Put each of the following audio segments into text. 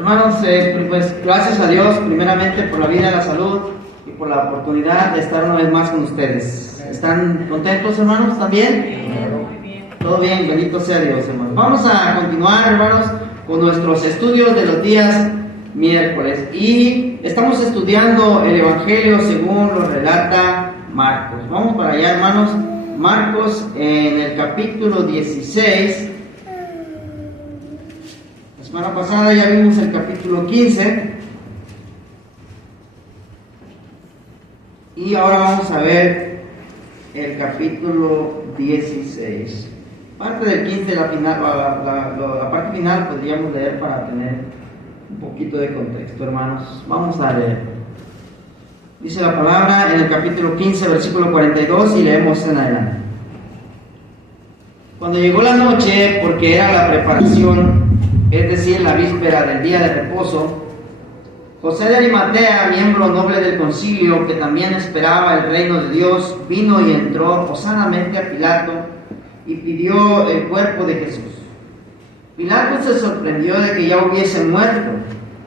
Hermanos, pues gracias a Dios primeramente por la vida y la salud y por la oportunidad de estar una vez más con ustedes. ¿Están contentos, hermanos? ¿También? Muy bien. Todo bien, bendito sea Dios, hermanos. Vamos a continuar, hermanos, con nuestros estudios de los días miércoles y estamos estudiando el Evangelio según lo relata Marcos. Vamos para allá, hermanos. Marcos en el capítulo 16. La semana pasada ya vimos el capítulo 15 y ahora vamos a ver el capítulo 16. Parte del 15, la parte final podríamos leer para tener un poquito de contexto, hermanos. Vamos a leer. Dice la palabra en el capítulo 15, versículo 42 y leemos en adelante. Cuando llegó la noche, porque era la preparación, es decir, la víspera del día de reposo, José de Arimatea, miembro noble del concilio, que también esperaba el reino de Dios, vino y entró osadamente a Pilato y pidió el cuerpo de Jesús. Pilato se sorprendió de que ya hubiese muerto,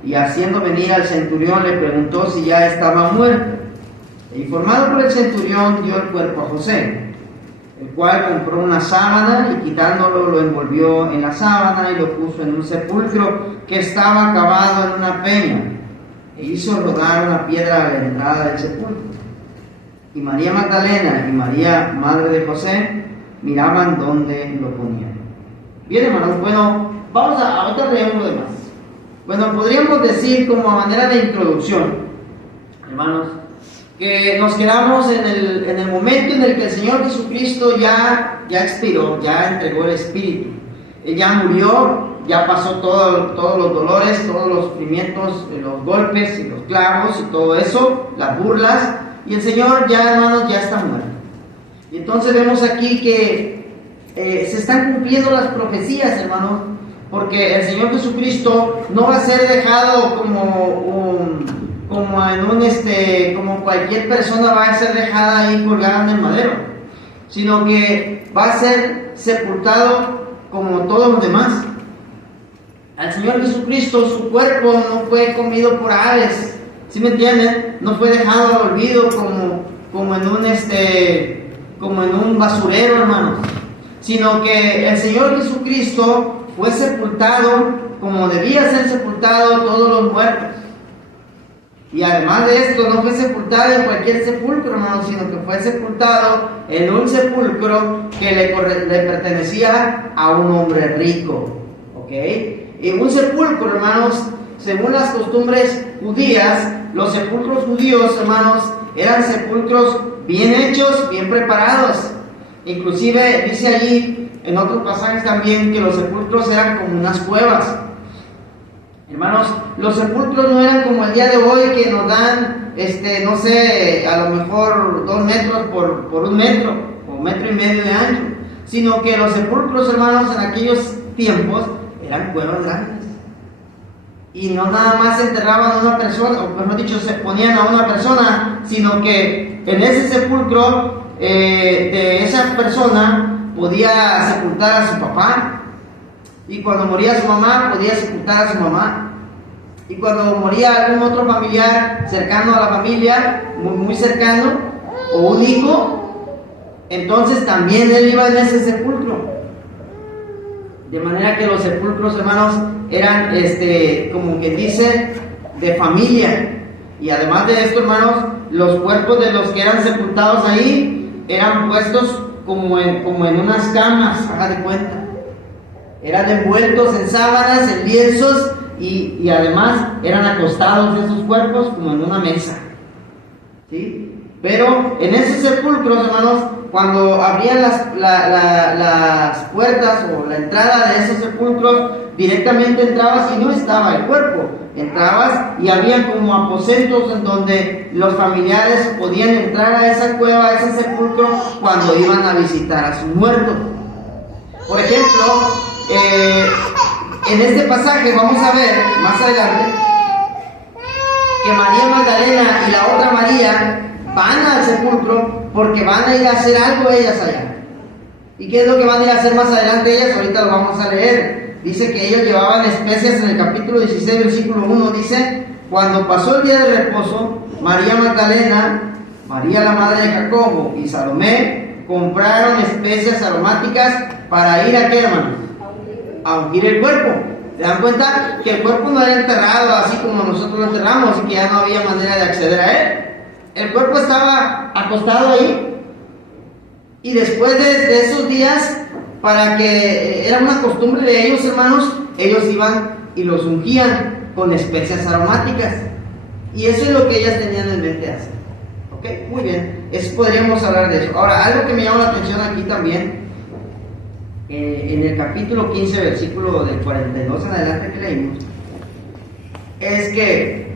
y haciendo venir al centurión le preguntó si ya estaba muerto. E informado por el centurión, dio el cuerpo a José, el cual compró una sábana y quitándolo lo envolvió en la sábana y lo puso en un sepulcro que estaba cavado en una peña, e hizo rodar una piedra a la entrada del sepulcro. Y María Magdalena y María, madre de José, miraban dónde lo ponían. Bien, hermanos, bueno, vamos a ahorita leer lo demás. Bueno, podríamos decir como a manera de introducción, hermanos, que nos quedamos en el momento en el que el Señor Jesucristo ya expiró, ya entregó el Espíritu. Él ya murió, ya pasó todos los dolores, todos los sufrimientos, los golpes y los clavos y todo eso, las burlas, y el Señor ya, hermanos, ya está muerto. Y entonces vemos aquí que se están cumpliendo las profecías, hermanos, porque el Señor Jesucristo no va a ser dejado como cualquier persona va a ser dejada ahí colgada en el madero, sino que va a ser sepultado como todos los demás. Al Señor Jesucristo su cuerpo no fue comido por aves, ¿sí me entienden? No fue dejado al olvido como en un basurero, hermanos, sino que el Señor Jesucristo fue sepultado como debía ser sepultado todos los muertos. Y además de esto, no fue sepultado en cualquier sepulcro, hermanos, sino que fue sepultado en un sepulcro que le pertenecía a un hombre rico. ¿Ok? En un sepulcro, hermanos, según las costumbres judías, los sepulcros judíos, hermanos, eran sepulcros bien hechos, bien preparados. Inclusive dice allí en otros pasajes también que los sepulcros eran como unas cuevas. Hermanos, los sepulcros no eran como el día de hoy que nos dan, no sé, a lo mejor 2 metros por 1 metro, o 1,5 metros de ancho, sino que los sepulcros, hermanos, en aquellos tiempos eran cuevas grandes. Y no nada más enterraban a una persona, o mejor dicho, se ponían a una persona, sino que en ese sepulcro de esa persona podía sepultar a su papá, y cuando moría su mamá podía sepultar a su mamá, y cuando moría algún otro familiar cercano a la familia, muy cercano, o un hijo, entonces también él iba en ese sepulcro. De manera que los sepulcros, hermanos, eran como quien dice, de familia. Y además de esto, hermanos, los cuerpos de los que eran sepultados ahí eran puestos como en unas camas, haga de cuenta. Eran envueltos en sábanas, en lienzos, y además eran acostados esos cuerpos como en una mesa. ¿Sí? Pero en esos sepulcros, hermanos, cuando abrían las puertas o la entrada de esos sepulcros, directamente entrabas y no estaba el cuerpo. Entrabas y había como aposentos en donde los familiares podían entrar a esa cueva, a ese sepulcro, cuando iban a visitar a sus muertos. Por ejemplo, en este pasaje vamos a ver más adelante que María Magdalena y la otra María van al sepulcro porque van a ir a hacer algo ellas allá. ¿Y qué es lo que van a ir a hacer más adelante ellas? Ahorita lo vamos a leer. dice que ellos llevaban especias. En el capítulo 16, versículo 1, dice: cuando pasó el día de reposo, María Magdalena, María la madre de Jacobo y Salomé compraron especias aromáticas para ir a ¿qué, hermanos? A ungir el cuerpo. ¿Se dan cuenta? Que el cuerpo no era enterrado así como nosotros lo enterramos y que ya no había manera de acceder a él. El cuerpo estaba acostado ahí, y después de esos días, para que era una costumbre de ellos, hermanos, ellos iban y los ungían con especias aromáticas, y eso es lo que ellas tenían en mente hacer. ¿Ok? Muy bien, podríamos hablar de eso. Ahora, algo que me llama la atención aquí también, en el capítulo 15, versículo del 42 en adelante que leímos, es que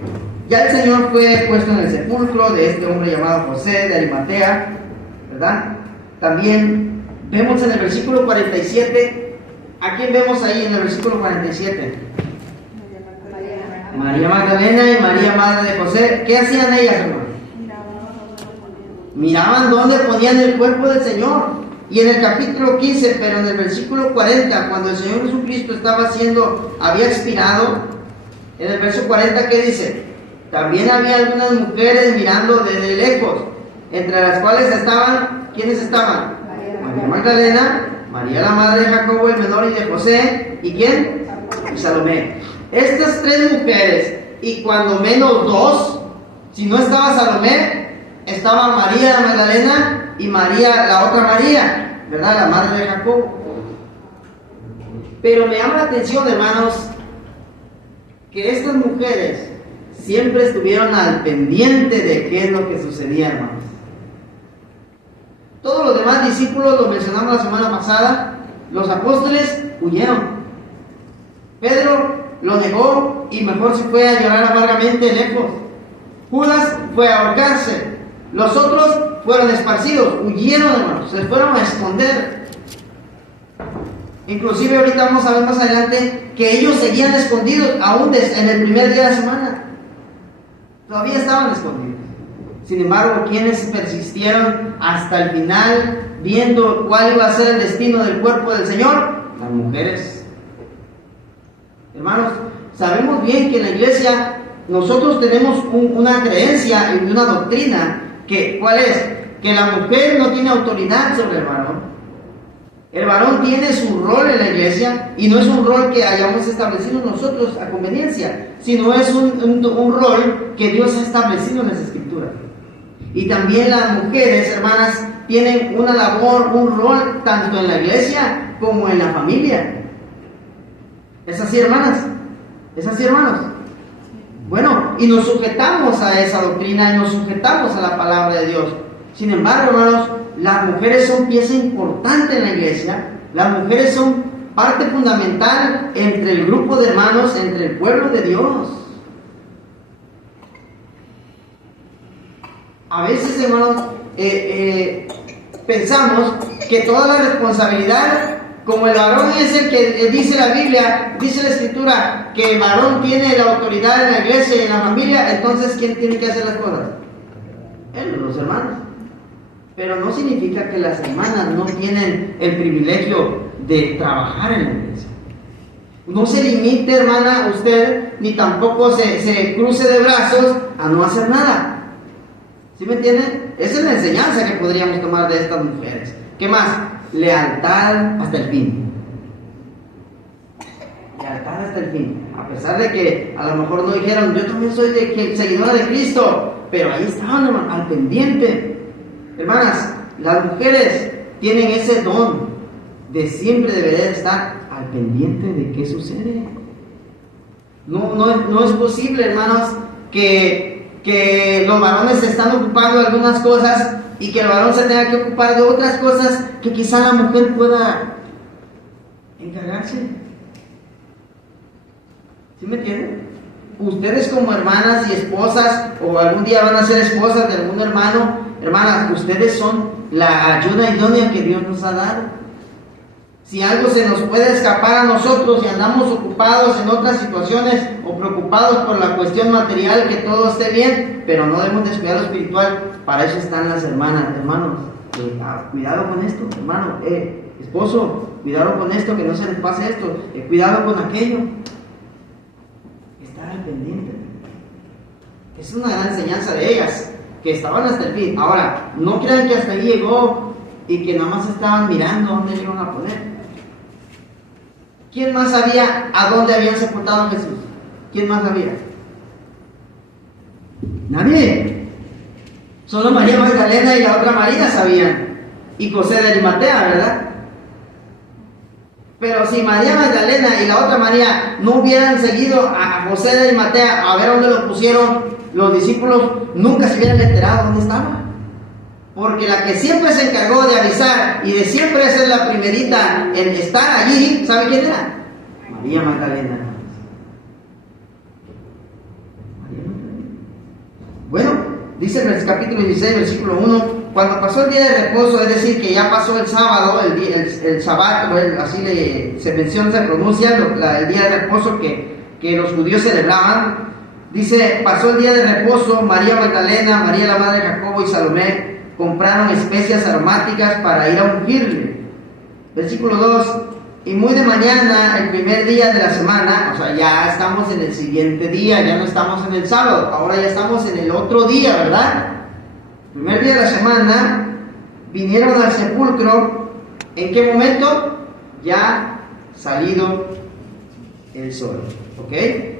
ya el Señor fue puesto en el sepulcro de este hombre llamado José de Arimatea, ¿verdad? También vemos en el versículo 47, ¿a quién vemos ahí en el versículo 47? María Magdalena y María madre de José. ¿Qué hacían ellas, hermano? Miraban dónde ponían el cuerpo del Señor. Y en el capítulo 15, pero en el versículo 40, cuando el Señor Jesucristo había expirado, en el verso 40, ¿qué dice? También había algunas mujeres mirando desde lejos, entre las cuales estaban, ¿quiénes estaban? María Magdalena, María la madre de Jacobo el menor y de José, ¿y quién? Y Salomé. Estas tres mujeres, y cuando menos dos, si no estaba Salomé, estaba María la Magdalena y María, la otra María, ¿verdad? La madre de Jacobo. Pero me llama la atención, hermanos, que estas mujeres siempre estuvieron al pendiente de qué es lo que sucedía, hermanos. Todos los demás discípulos, lo mencionamos la semana pasada, los apóstoles huyeron. Pedro lo negó y mejor se fue a llorar amargamente lejos. Judas fue a ahorcarse. Los otros fueron esparcidos, huyeron, hermanos, se fueron a esconder. Inclusive ahorita vamos a ver más adelante que ellos seguían escondidos aún en el primer día de la semana. Todavía estaban escondidos. Sin embargo, quienes persistieron hasta el final, viendo cuál iba a ser el destino del cuerpo del Señor, las mujeres. Hermanos, sabemos bien que en la iglesia nosotros tenemos una creencia y una doctrina que, ¿cuál es? Que la mujer no tiene autoridad sobre el varón. El varón tiene su rol en la iglesia, y no es un rol que hayamos establecido nosotros a conveniencia, sino es un rol que Dios ha establecido en las Escrituras. Y también las mujeres, hermanas, tienen una labor, un rol, tanto en la iglesia como en la familia. ¿Es así, hermanas? ¿Es así, hermanos? Bueno, y nos sujetamos a esa doctrina y nos sujetamos a la palabra de Dios. Sin embargo, hermanos, las mujeres son pieza importante en la iglesia. Las mujeres son parte fundamental entre el grupo de hermanos, entre el pueblo de Dios. A veces, hermanos, pensamos que toda la responsabilidad, como el varón es el que dice la Biblia, dice la Escritura, que el varón tiene la autoridad en la iglesia y en la familia, entonces ¿quién tiene que hacer las cosas? Él, los hermanos. Pero no significa que las hermanas no tienen el privilegio de trabajar en la iglesia. No se limite, hermana, usted, ni tampoco se cruce de brazos a no hacer nada. ¿Sí me entienden? Esa es la enseñanza que podríamos tomar de estas mujeres. ¿Qué más? Lealtad hasta el fin. Lealtad hasta el fin. A pesar de que a lo mejor no dijeron, yo también soy seguidora de Cristo, pero ahí estaban, hermano, al pendiente. Hermanas, las mujeres tienen ese don de siempre deber estar al pendiente de qué sucede. No es posible, hermanos, que los varones se están ocupando de algunas cosas y que el varón se tenga que ocupar de otras cosas que quizá la mujer pueda encargarse. ¿Sí me entienden? Ustedes como hermanas y esposas, o algún día van a ser esposas de algún hermano, hermanas, ustedes son la ayuda idónea que Dios nos ha dado. Si algo se nos puede escapar a nosotros y andamos ocupados en otras situaciones o preocupados por la cuestión material, que todo esté bien, pero no debemos descuidar lo espiritual, para eso están las hermanas, hermanos. Cuidado con esto, hermano, esposo, cuidado con esto, que no se les pase esto, cuidado con aquello. Estar al pendiente. Es una gran enseñanza de ellas, que estaban hasta el fin. Ahora, no crean que hasta ahí llegó y que nada más estaban mirando dónde le iban a poner. ¿Quién más sabía a dónde habían sepultado a Jesús? ¿Quién más sabía? Nadie. Solo María Magdalena y la otra María sabían. Y José de Arimatea, ¿verdad? Pero si María Magdalena y la otra María no hubieran seguido a José de Arimatea a ver dónde lo pusieron, los discípulos nunca se hubieran enterado dónde estaba. Porque la que siempre se encargó de avisar y de siempre ser la primerita en estar allí, ¿sabe quién era? María Magdalena. Bueno, dice en el capítulo 16, versículo 1, cuando pasó el día de reposo, es decir, que ya pasó el sábado, el sábado, así se menciona, se pronuncia el día de reposo que los judíos celebraban. Dice, pasó el día de reposo, María Magdalena, María la madre de Jacobo y Salomé compraron especias aromáticas para ir a ungirle. Versículo 2, y muy de mañana, el primer día de la semana, o sea, ya estamos en el siguiente día, ya no estamos en el sábado, ahora ya estamos en el otro día, ¿verdad? El primer día de la semana, vinieron al sepulcro. ¿En qué momento? Ya salido el sol, ¿ok?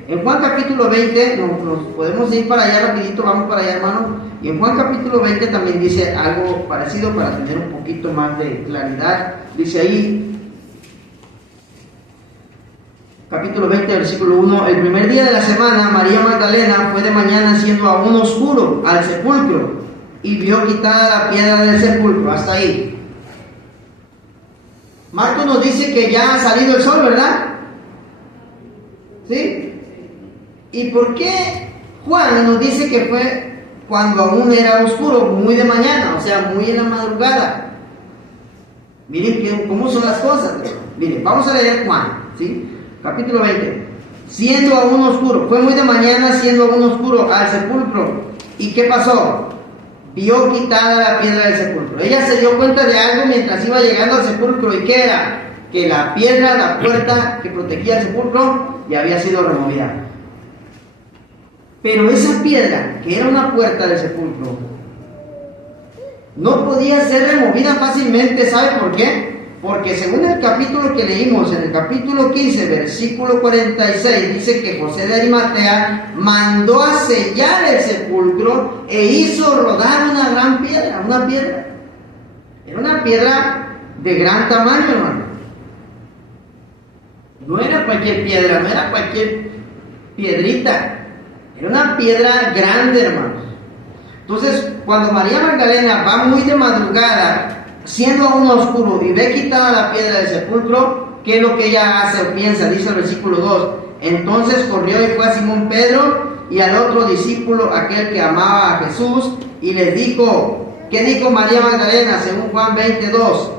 En Juan capítulo 20, nos podemos ir para allá rapidito, vamos para allá, hermano. Y en Juan capítulo 20 también dice algo parecido para tener un poquito más de claridad. Dice ahí, capítulo 20, versículo 1, el primer día de la semana, María Magdalena fue de mañana siendo aún oscuro al sepulcro y vio quitada la piedra del sepulcro. Hasta ahí. Marcos nos dice que ya ha salido el sol, ¿verdad? ¿Sí? ¿Y por qué Juan nos dice que fue cuando aún era oscuro, muy de mañana, o sea, muy en la madrugada? Miren cómo son las cosas. Miren, vamos a leer Juan, ¿sí? Capítulo 20. Siendo aún oscuro, fue muy de mañana, siendo aún oscuro al sepulcro. ¿Y qué pasó? Vio quitada la piedra del sepulcro. Ella se dio cuenta de algo mientras iba llegando al sepulcro. ¿Y qué era? Que la piedra, la puerta que protegía el sepulcro, ya había sido removida. Pero esa piedra, que era una puerta del sepulcro, no podía ser removida fácilmente. ¿Sabe por qué? Porque según el capítulo que leímos, en el capítulo 15, versículo 46, dice que José de Arimatea mandó a sellar el sepulcro e hizo rodar una gran piedra, una piedra. Era una piedra de gran tamaño, hermano. No era cualquier piedra, no era cualquier piedrita. Era una piedra grande, hermanos. Entonces, cuando María Magdalena va muy de madrugada, siendo aún oscuro, y ve quitada la piedra del sepulcro, ¿qué es lo que ella hace o piensa? Dice el versículo 2. Entonces corrió y fue a Simón Pedro y al otro discípulo, aquel que amaba a Jesús, y les dijo, ¿qué dijo María Magdalena según Juan 22?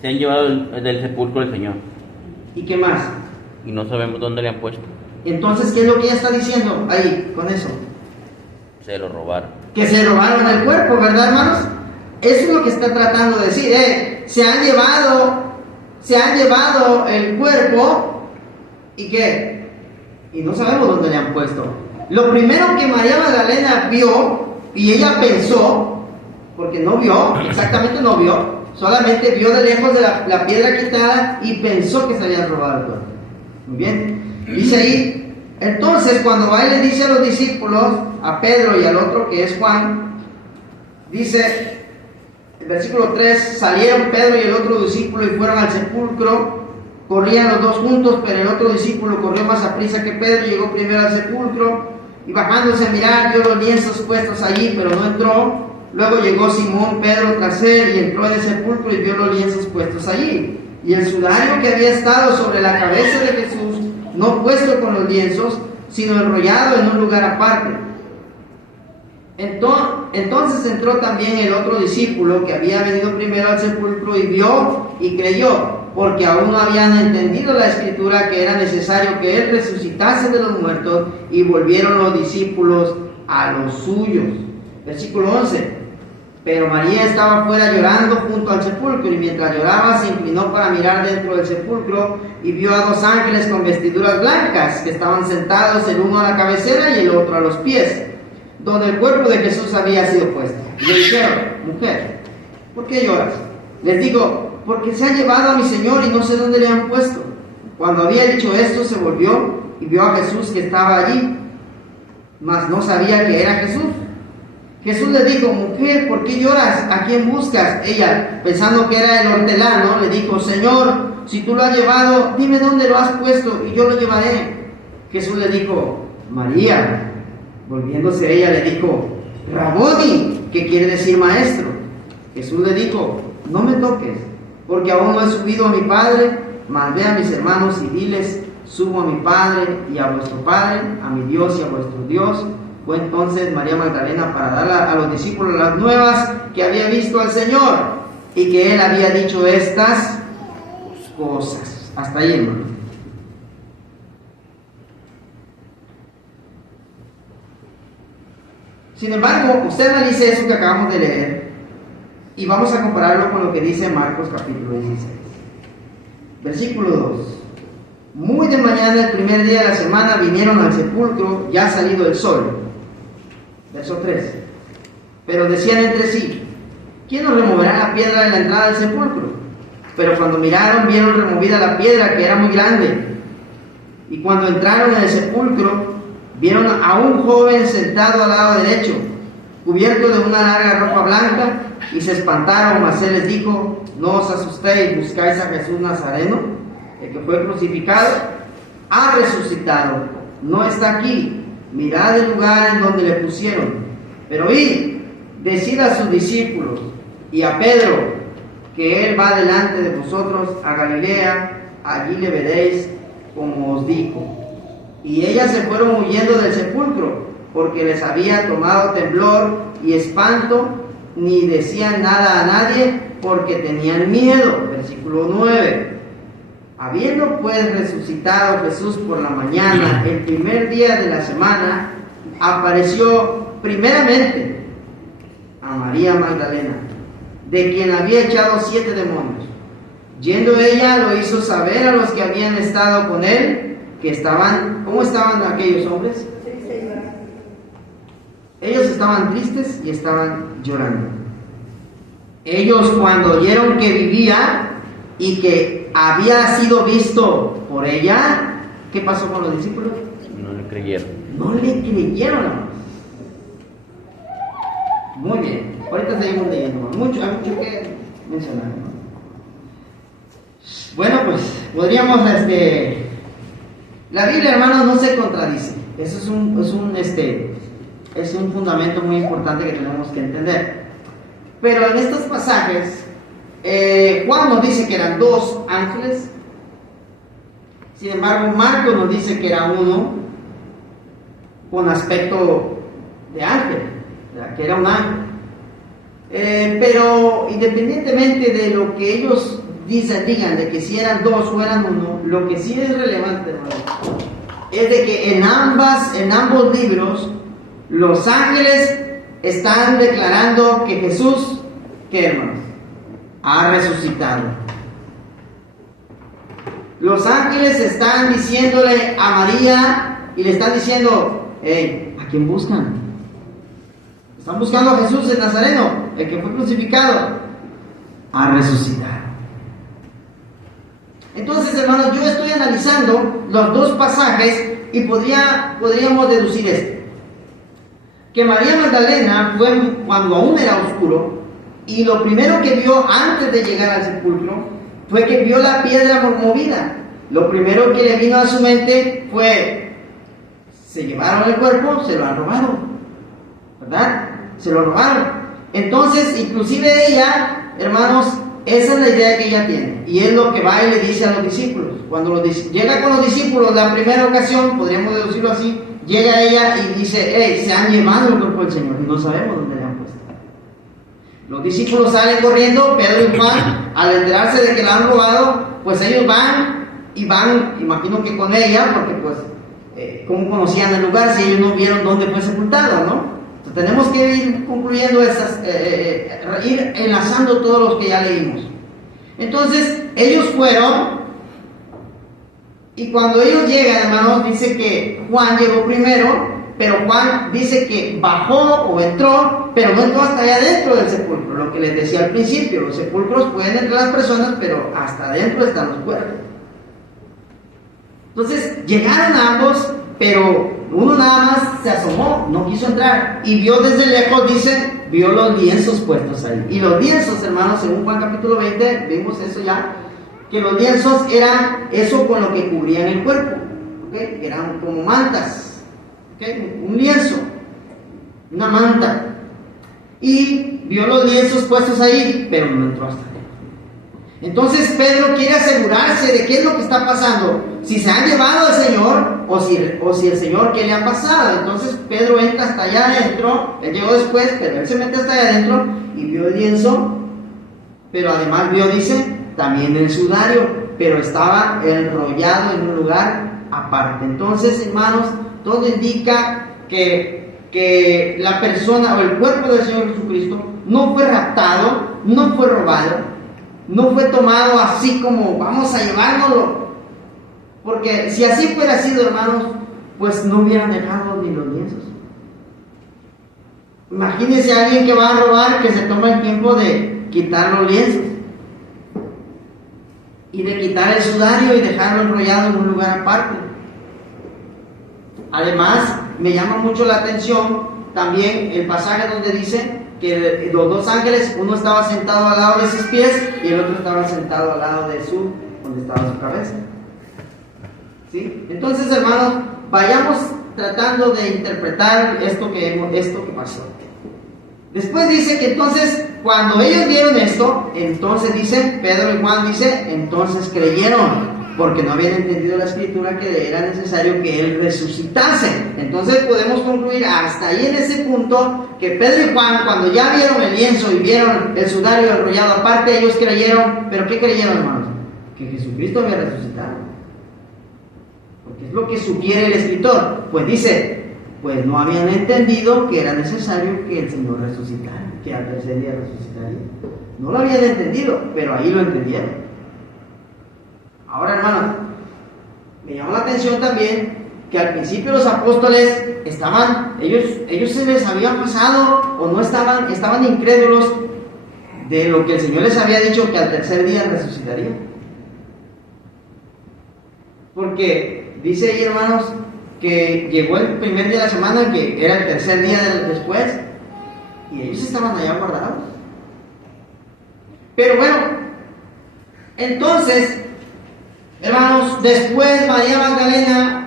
Se han llevado del sepulcro el Señor. ¿Y qué más? Y no sabemos dónde le han puesto. Entonces, ¿qué es lo que ella está diciendo ahí con eso? Se lo robaron. Que se robaron el cuerpo, ¿verdad, hermanos? Eso es lo que está tratando de decir. Se han llevado el cuerpo, ¿y qué? Y no sabemos dónde le han puesto. Lo primero que María Magdalena vio, y ella pensó, porque no vio, exactamente no vio, solamente vio de lejos de la piedra quitada y pensó que se había robado el cuerpo. Muy bien. Dice ahí, entonces cuando va y le dice a los discípulos, a Pedro y al otro que es Juan, dice, el versículo 3, salieron Pedro y el otro discípulo y fueron al sepulcro, corrían los dos juntos, pero el otro discípulo corrió más a prisa que Pedro, llegó primero al sepulcro y bajándose a mirar vio los lienzos puestos allí, pero no entró. Luego llegó Simón Pedro tras él y entró en el sepulcro y vio los lienzos puestos allí. Y el sudario que había estado sobre la cabeza de Jesús, no puesto con los lienzos, sino enrollado en un lugar aparte. Entonces entró también el otro discípulo que había venido primero al sepulcro y vio y creyó, porque aún no habían entendido la escritura que era necesario que él resucitase de los muertos, y volvieron los discípulos a los suyos. Versículo 11. Pero María estaba afuera llorando junto al sepulcro, y mientras lloraba se inclinó para mirar dentro del sepulcro y vio a dos ángeles con vestiduras blancas que estaban sentados, el uno a la cabecera y el otro a los pies, donde el cuerpo de Jesús había sido puesto. Y le dijeron: mujer, ¿por qué lloras? Les digo: porque se ha llevado a mi Señor y no sé dónde le han puesto. Cuando había dicho esto, se volvió y vio a Jesús que estaba allí, mas no sabía que era Jesús. Jesús le dijo: mujer, ¿por qué lloras? ¿A quién buscas? Ella, pensando que era el hortelano, le dijo: Señor, si tú lo has llevado, dime dónde lo has puesto y yo lo llevaré. Jesús le dijo: María. Volviéndose ella le dijo: Raboni, que quiere decir maestro. Jesús le dijo: no me toques, porque aún no he subido a mi Padre, mas ve a mis hermanos y diles: subo a mi Padre y a vuestro Padre, a mi Dios y a vuestro Dios. Fue entonces María Magdalena para dar a los discípulos las nuevas que había visto al Señor y que Él había dicho estas cosas. Hasta ahí, hermano. Sin embargo, usted analice eso que acabamos de leer y vamos a compararlo con lo que dice Marcos capítulo 16. Versículo 2. Muy de mañana, el primer día de la semana, vinieron al sepulcro, ya salido el sol. Verso 3. Pero decían entre sí: ¿quién nos removerá la piedra de la entrada del sepulcro? Pero cuando miraron, vieron removida la piedra, que era muy grande. Y cuando entraron en el sepulcro, vieron a un joven sentado al lado derecho, cubierto de una larga ropa blanca, y se espantaron. Mas él les dijo: no os asustéis, buscáis a Jesús Nazareno, el que fue crucificado. Ha resucitado, no está aquí. Mirad el lugar en donde le pusieron. Pero id, decid a sus discípulos y a Pedro que él va delante de vosotros a Galilea, allí le veréis como os dijo. Y ellas se fueron huyendo del sepulcro, porque les había tomado temblor y espanto, ni decían nada a nadie, porque tenían miedo. Versículo 9. Habiendo pues resucitado Jesús por la mañana, el primer día de la semana, apareció primeramente a María Magdalena, de quien había echado 7 demonios. Yendo ella, lo hizo saber a los que habían estado con él, que estaban, ¿cómo estaban aquellos hombres? Ellos estaban tristes y estaban llorando. Ellos, cuando oyeron que vivía y que había sido visto por ella, ¿qué pasó con los discípulos? No le creyeron. No le creyeron, hermanos. Muy bien, ahorita seguimos leyendo, hay mucho que mencionar, ¿no? Bueno, pues podríamos, la Biblia, hermanos, no se contradice. Eso es un fundamento muy importante que tenemos que entender. Pero en estos pasajes, Juan nos dice que eran 2 ángeles. Sin embargo, Marcos nos dice que era uno con aspecto de ángel, que era un ángel. Pero independientemente de lo que ellos digan de que si eran 2 o eran 1, lo que sí es relevante, hermano, es de que en ambos libros los ángeles están declarando que Jesús, ¿qué, hermanos? Ha resucitado. Los ángeles están diciéndole a María y le están diciendo: hey, ¿a quién buscan? Están buscando a Jesús el Nazareno, el que fue crucificado. Ha resucitado. Entonces, hermanos, yo estoy analizando los 2 pasajes y podríamos deducir esto: que María Magdalena fue cuando aún era oscuro, y lo primero que vio antes de llegar al sepulcro fue que vio la piedra movida. Lo primero que le vino a su mente fue: se llevaron el cuerpo, se lo han robado, ¿verdad? Se lo robaron. Entonces, inclusive ella, hermanos, esa es la idea que ella tiene, y es lo que va y le dice a los discípulos. Cuando llega con los discípulos la primera ocasión, podríamos deducirlo así, llega ella y dice: hey, se han llevado el cuerpo del Señor y no sabemos dónde le han puesto. Los discípulos salen corriendo, Pedro y Juan, al enterarse de que la han robado, pues ellos van, imagino que con ella, porque pues, ¿cómo conocían el lugar si ellos no vieron dónde fue sepultado, no? Entonces Tenemos que ir concluyendo ir enlazando todos los que ya leímos. Entonces, ellos fueron, y cuando ellos llegan, hermanos, dice que Juan llegó primero, pero Juan dice que bajó o entró, pero no entró hasta allá dentro del sepulcro, lo que les decía al principio, los sepulcros pueden entrar las personas, pero hasta adentro están los cuerpos. Entonces, llegaron ambos, pero uno nada más se asomó, no quiso entrar, y vio desde lejos, dice, vio los lienzos puestos ahí. Y los lienzos, hermanos, según Juan capítulo 20, vimos eso ya, que los lienzos eran eso con lo que cubrían el cuerpo, ¿okay? Eran como mantas, ¿okay? Un lienzo, una manta. Y vio los lienzos puestos ahí, pero no entró hasta ahí. Entonces Pedro quiere asegurarse de qué es lo que está pasando, si se han llevado al Señor o si el Señor, ¿qué le ha pasado? Entonces Pedro entra hasta allá adentro, él llegó después, pero él se mete hasta allá adentro y vio el lienzo, pero además vio, dice, también el sudario, pero estaba enrollado en un lugar aparte. Entonces, hermanos, todo indica que la persona o el cuerpo del Señor Jesucristo no fue raptado, no fue robado, no fue tomado así como vamos a llevárnoslo, porque si así fuera sido, hermanos, pues no hubieran dejado ni los lienzos. Imagínense a alguien que va a robar, que se toma el tiempo de quitar los lienzos y de quitar el sudario y dejarlo enrollado en un lugar aparte. Además, me llama mucho la atención también el pasaje donde dice que los dos ángeles, uno estaba sentado al lado de sus pies y el otro estaba sentado al lado de donde estaba su cabeza. ¿Sí? Entonces, hermanos, vayamos tratando de interpretar esto que pasó. Después dice que entonces, cuando ellos vieron esto, entonces dice, Pedro y Juan dice, entonces creyeron, porque no habían entendido la escritura que era necesario que él resucitase. Entonces podemos concluir hasta ahí en ese punto que Pedro y Juan, cuando ya vieron el lienzo y vieron el sudario enrollado aparte, ellos creyeron. ¿Pero qué creyeron, hermanos? Que Jesucristo había resucitado, porque es lo que sugiere el escritor. Pues dice, pues no habían entendido que era necesario que el Señor resucitara, que al tercer día resucitaría. No lo habían entendido, pero ahí lo entendieron. Ahora, hermanos, me llama la atención también que al principio los apóstoles ellos se les habían pasado o no estaban incrédulos de lo que el Señor les había dicho, que al tercer día resucitaría. Porque dice ahí, hermanos, que llegó el primer día de la semana, que era el tercer día después, y ellos estaban allá guardados. Pero bueno, entonces, hermanos, después María Magdalena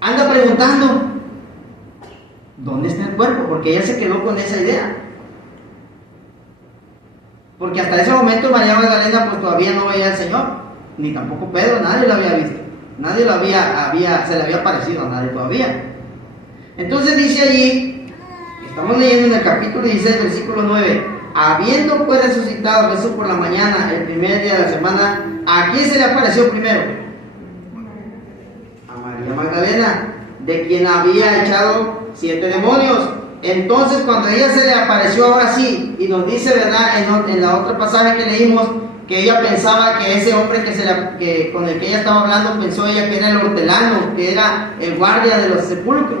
anda preguntando ¿dónde está el cuerpo? Porque ella se quedó con esa idea. Porque hasta ese momento María Magdalena pues todavía no veía al Señor, ni tampoco Pedro, nadie lo había visto, nadie se le había parecido a nadie todavía. Entonces dice allí, estamos leyendo en el capítulo 16, versículo 9, habiendo pues resucitado Jesús por la mañana, el primer día de la semana, ¿a quién se le apareció primero? A María Magdalena, de quien había echado 7 demonios. Entonces cuando ella se le apareció ahora sí, y nos dice, ¿verdad?, en la otra pasaje que leímos, que ella pensaba que ese hombre con el que ella estaba hablando, pensó ella que era el hortelano, que era el guardia de los sepulcros.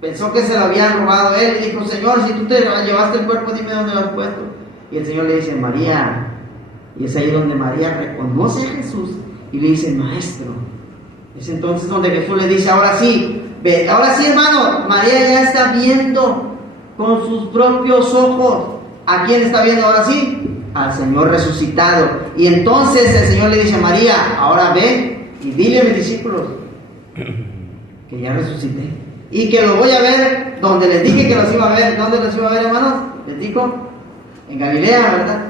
Pensó que se lo habían robado él y dijo, Señor, si tú te llevaste el cuerpo, dime dónde lo has puesto. Y el Señor le dice, María. Y es ahí donde María reconoce a Jesús y le dice, Maestro. Es entonces donde Jesús le dice, ahora sí, hermano, María ya está viendo con sus propios ojos. ¿A quién está viendo ahora sí? Al Señor resucitado. Y entonces el Señor le dice a María, ahora ve y dile a mis discípulos que ya resucité y que lo voy a ver donde les dije que los iba a ver. ¿Dónde los iba a ver, hermanos? Les digo, en Galilea, ¿verdad?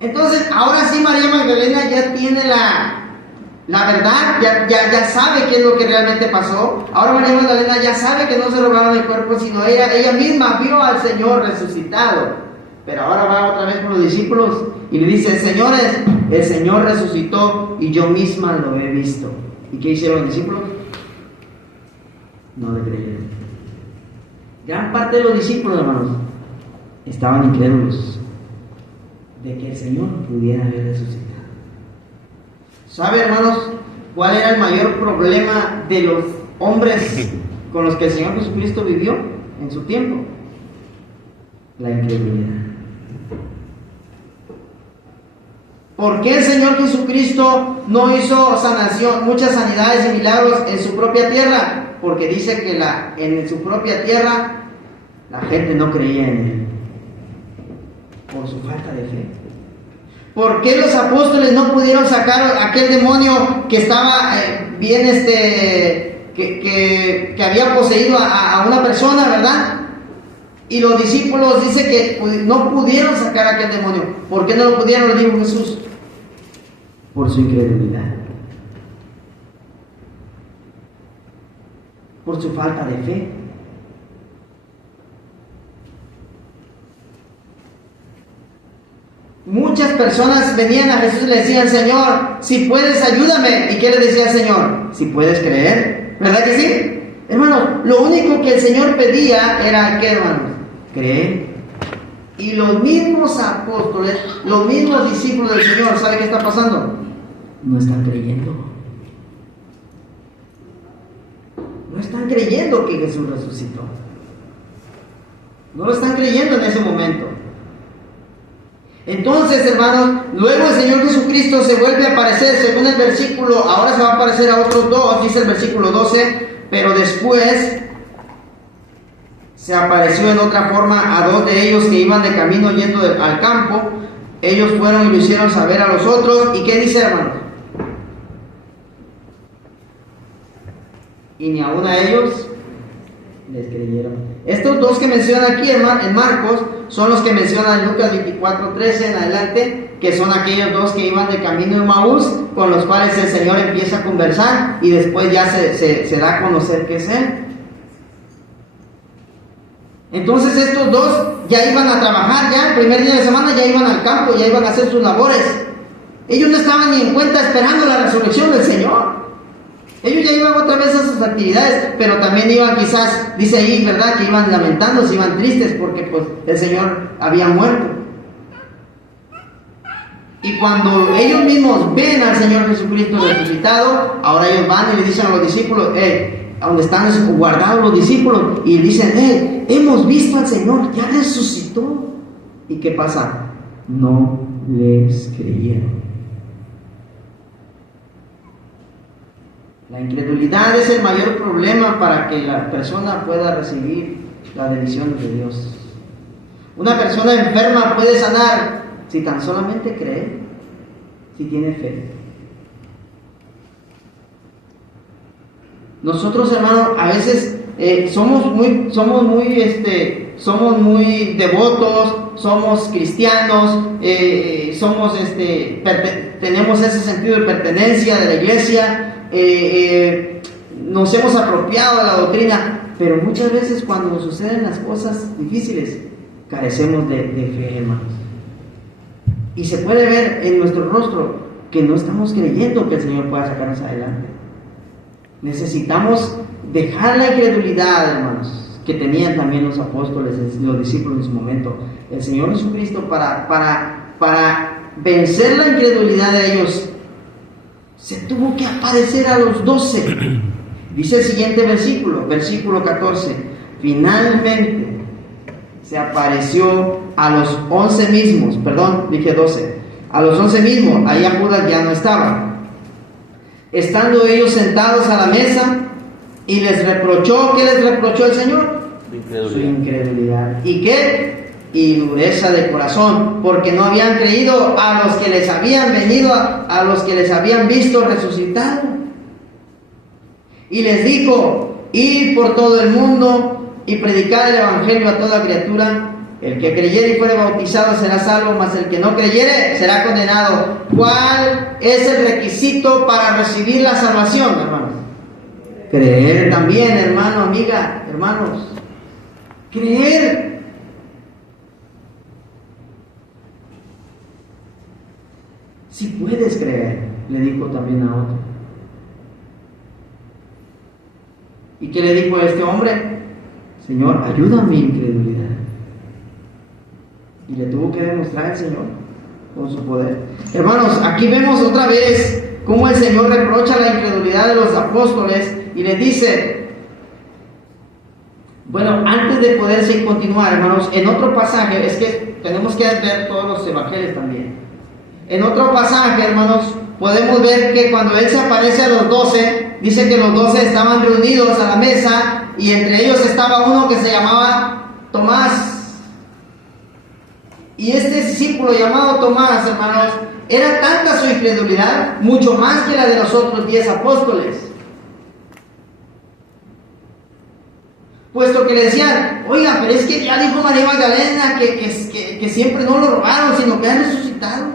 Entonces, ahora sí María Magdalena ya tiene la verdad, ya sabe qué es lo que realmente pasó. Ahora María Magdalena ya sabe que no se robaron el cuerpo, sino ella misma vio al Señor resucitado. Pero ahora va otra vez con los discípulos y le dice, señores, el Señor resucitó y yo misma lo he visto. ¿Y qué hicieron los discípulos? no le creyeron. Gran parte de los discípulos, hermanos, estaban incrédulos de que el Señor pudiera haber resucitado. ¿Sabe, hermanos, cuál era el mayor problema de los hombres con los que el Señor Jesucristo vivió en su tiempo? La incredulidad. ¿Por qué el Señor Jesucristo no hizo sanación, muchas sanidades y milagros en su propia tierra? Porque dice que en su propia tierra la gente no creía en Él por su falta de fe. ¿Por qué los apóstoles no pudieron sacar aquel demonio que estaba que había poseído a una persona, verdad? Y los discípulos dicen que no pudieron sacar aquel demonio. ¿Por qué no lo pudieron? Lo dijo Jesús. Por su incredulidad. Por su falta de fe. Muchas personas venían a Jesús y le decían: Señor, si puedes, ayúdame. ¿Y qué le decía el Señor? Si puedes creer. ¿Verdad que sí? Hermano, lo único que el Señor pedía era, ¿qué, hermanos? Creer. Y los mismos apóstoles, los mismos discípulos del Señor, ¿sabe qué está pasando? No están creyendo. No están creyendo que Jesús resucitó. No lo están creyendo en ese momento. Entonces, hermanos, luego el Señor Jesucristo se vuelve a aparecer, según el versículo, ahora se va a aparecer a otros dos, dice el versículo 12, pero después se apareció en otra forma a dos de ellos que iban de camino yendo al campo. Ellos fueron y lo hicieron saber a los otros. ¿Y qué dice, hermanos? Y ni aún a ellos les creyeron. Estos dos que menciona aquí en Marcos son los que menciona en Lucas 24:13 en adelante, que son aquellos dos que iban de camino en Maús, con los cuales el Señor empieza a conversar y después ya se da a conocer que es Él. Entonces estos dos ya iban a trabajar, ya el primer día de semana ya iban al campo, ya iban a hacer sus labores. Ellos no estaban ni en cuenta esperando la resurrección del Señor. Ellos ya iban otra vez a sus actividades, pero también iban quizás, dice ahí, ¿verdad?, que iban lamentándose, iban tristes porque pues el Señor había muerto. Y cuando ellos mismos ven al Señor Jesucristo resucitado, ahora ellos van y le dicen a los discípulos, a donde están guardados los discípulos, y dicen, hemos visto al Señor, ya resucitó. ¿Y qué pasa? No les creyeron. La incredulidad es el mayor problema para que la persona pueda recibir las bendiciones de Dios. Una persona enferma puede sanar si tan solamente cree, si tiene fe. Nosotros, hermanos, a veces somos muy devotos, somos cristianos, tenemos ese sentido de pertenencia de la iglesia. Nos hemos apropiado de la doctrina, pero muchas veces cuando nos suceden las cosas difíciles carecemos de fe, hermanos, y se puede ver en nuestro rostro que no estamos creyendo que el Señor pueda sacarnos adelante. Necesitamos dejar la incredulidad, hermanos, que tenían también los apóstoles, los discípulos en su momento. El Señor Jesucristo, para vencer la incredulidad de ellos, se tuvo que aparecer a los 12. Dice el siguiente versículo 14: finalmente se apareció a los 11 mismos, a los 11 mismos, ahí Judas ya no estaba. Estando ellos sentados a la mesa, y les reprochó, ¿qué les reprochó el Señor? Su incredulidad. ¿Y qué? Y dureza de corazón, porque no habían creído a los que les habían venido, a los que les habían visto resucitado. Y les dijo: id por todo el mundo y predicad el evangelio a toda criatura. El que creyere y fuere bautizado será salvo, mas el que no creyere será condenado. ¿Cuál es el requisito para recibir la salvación, hermanos? Creer también, hermano, amiga, hermanos. Creer. Si puedes creer, le dijo también a otro. ¿Y qué le dijo a este hombre? Señor, ayuda a mi incredulidad. Y le tuvo que demostrar el Señor con su poder. Hermanos, aquí vemos otra vez cómo el Señor reprocha la incredulidad de los apóstoles y les dice, bueno, antes de poderse continuar, hermanos, en otro pasaje, es que tenemos que ver todos los evangelios también. En otro pasaje, hermanos, podemos ver que cuando Él se aparece a los 12, dice que los 12 estaban reunidos a la mesa y entre ellos estaba uno que se llamaba Tomás. Y este discípulo llamado Tomás, hermanos, era tanta su incredulidad, mucho más que la de los otros 10 apóstoles. Puesto que le decían, oiga, pero es que ya dijo María Magdalena que siempre no lo robaron, sino que han resucitado.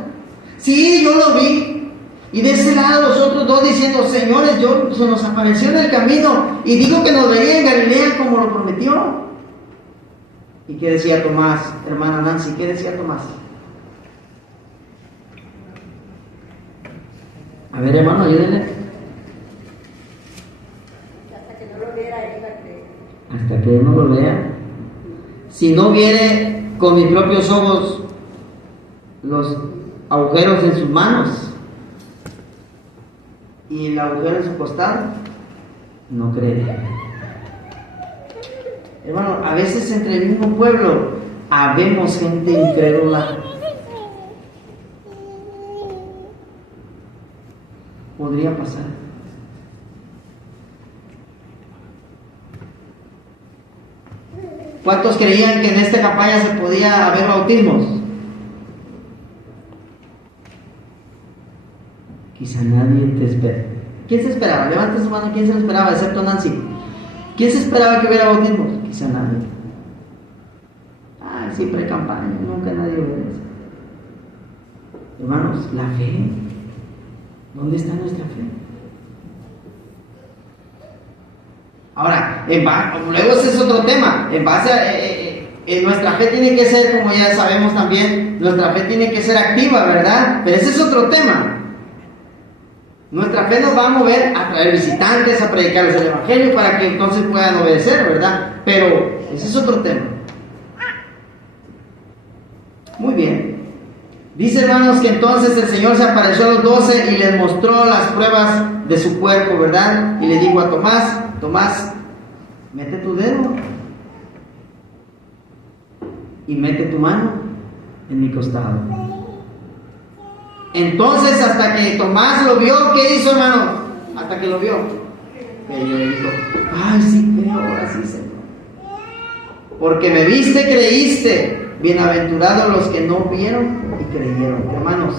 Sí, yo lo vi. Y de ese lado los otros 2 diciendo, señores, se nos apareció en el camino y dijo que nos vería en Galilea como lo prometió. ¿Y qué decía Tomás, hermana Nancy? ¿Qué decía Tomás? A ver, hermano, ayúdenle. Hasta que no lo viera, él iba a creer. Hasta que no lo vea. Si no viere con mis propios ojos los agujeros en sus manos y el agujero en su costado, no creeré. Hermano, a veces entre el mismo pueblo habemos gente incrédula. Podría pasar. ¿Cuántos creían que en esta campaña se podía haber bautismos? Quizá nadie te espera. ¿Quién se esperaba? Levanta su mano. ¿Quién se lo esperaba? Excepto Nancy. ¿Quién se esperaba que hubiera bautismos? Quizá nadie. Sí, pre-campaña. Nunca nadie obedece. Hermanos, la fe. ¿Dónde está nuestra fe? Ahora, luego ese es otro tema. En base a nuestra fe tiene que ser, como ya sabemos también, nuestra fe tiene que ser activa, ¿verdad? Pero ese es otro tema. Nuestra fe nos va a mover a traer visitantes, a predicarles el Evangelio para que entonces puedan obedecer, ¿verdad? Pero ese es otro tema. Muy bien. Dice, hermanos, que entonces el Señor se apareció a los 12 y les mostró las pruebas de su cuerpo, ¿verdad? Y le dijo a Tomás, Tomás, mete tu dedo y mete tu mano en mi costado. Entonces, hasta que Tomás lo vio, ¿qué hizo, hermano? Hasta que lo vio, creyó y dijo, ay, sí creo, ahora sí, Señor. Porque me viste, creíste. Bienaventurados los que no vieron y creyeron. Hermanos,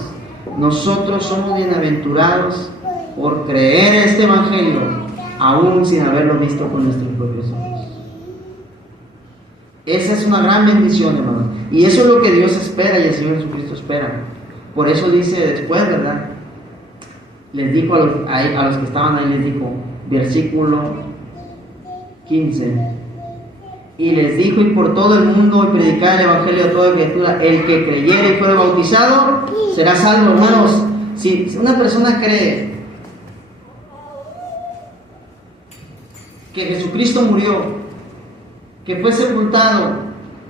nosotros somos bienaventurados por creer este Evangelio, aún sin haberlo visto con nuestros propios ojos. Esa es una gran bendición, hermanos. Y eso es lo que Dios espera y el Señor Jesucristo espera. Por eso dice después, ¿verdad? Les dijo a los que estaban ahí, les dijo, versículo 15. Y les dijo, y por todo el mundo y predicar el Evangelio a toda criatura, el que creyere y fuere bautizado, será salvo. Hermanos, si una persona cree que Jesucristo murió, que fue sepultado,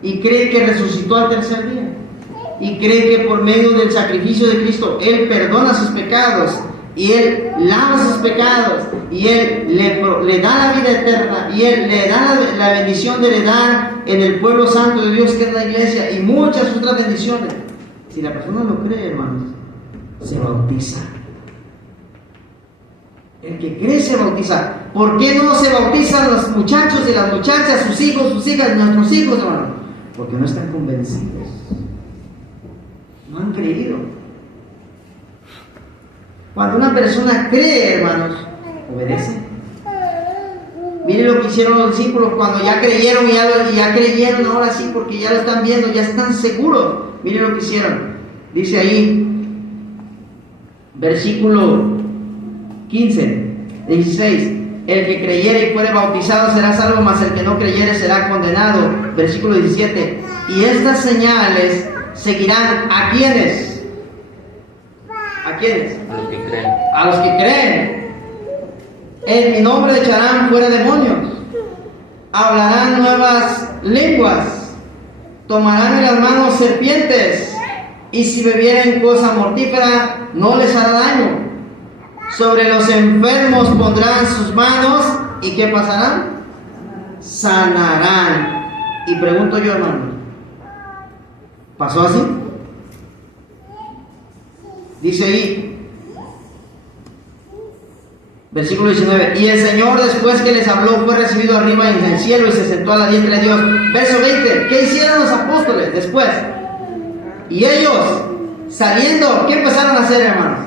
y cree que resucitó al tercer día, y cree que por medio del sacrificio de Cristo, Él perdona sus pecados, y Él lava sus pecados, y Él le da la vida eterna, y Él le da la bendición de heredar en el pueblo santo de Dios que es la iglesia, y muchas otras bendiciones. Si la persona lo cree, hermanos, se bautiza. El que cree se bautiza. ¿Por qué no se bautizan los muchachos y las muchachas, sus hijos, sus hijas, nuestros hijos, hermanos? Porque no están convencidos. No han creído. Cuando una persona cree, hermanos, obedece. Miren lo que hicieron los discípulos cuando ya creyeron y ya creyeron ahora sí, porque ya lo están viendo, ya están seguros. Miren lo que hicieron. Dice ahí, versículo 15, 16. El que creyere y fuere bautizado será salvo, mas el que no creyere será condenado. Versículo 17. Y estas señales seguirán ¿a quiénes? ¿A quiénes? A los que creen. A los que creen. En mi nombre echarán fuera demonios. Hablarán nuevas lenguas. Tomarán en las manos serpientes. Y si bebieren cosa mortífera, no les hará daño. Sobre los enfermos pondrán sus manos. ¿Y qué pasará? Sanarán. Y pregunto yo, hermano, ¿pasó así? Dice ahí, versículo 19, y el Señor después que les habló fue recibido arriba en el cielo y se sentó a la diestra de Dios. Verso 20, ¿qué hicieron los apóstoles después? Y ellos, saliendo, ¿qué empezaron a hacer, hermanos?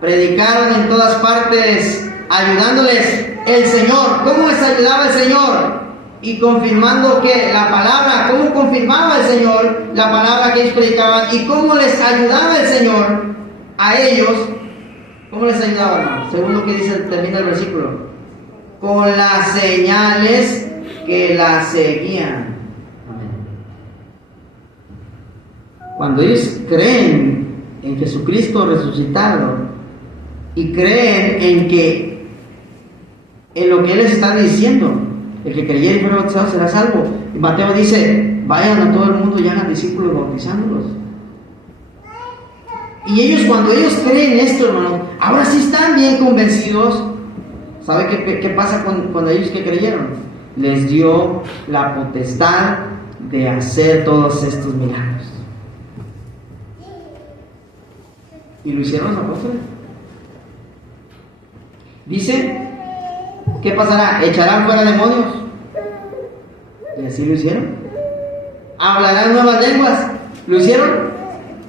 Predicaron en todas partes, ayudándoles el Señor. ¿Cómo les ayudaba el Señor? Y confirmando que la palabra, ¿cómo confirmaba el Señor la palabra que ellos predicaban? ¿Y cómo les ayudaba el Señor a ellos? ¿Cómo les ayudaba, hermano? Según lo que dice, termina el versículo. Con las señales que la seguían. Amén. Cuando ellos creen en Jesucristo resucitado y creen en lo que Él les está diciendo, el que creyere y fuera bautizado será salvo. Y Mateo dice, vayan a todo el mundo y hagan discípulos bautizándolos. Y ellos, cuando ellos creen esto, hermano, ahora sí están bien convencidos. ¿Sabe qué pasa cuando ellos que creyeron? Les dio la potestad de hacer todos estos milagros. Y lo hicieron los apóstoles. Dice, ¿qué pasará? Echarán fuera demonios. Y así lo hicieron. Hablarán nuevas lenguas. ¿Lo hicieron?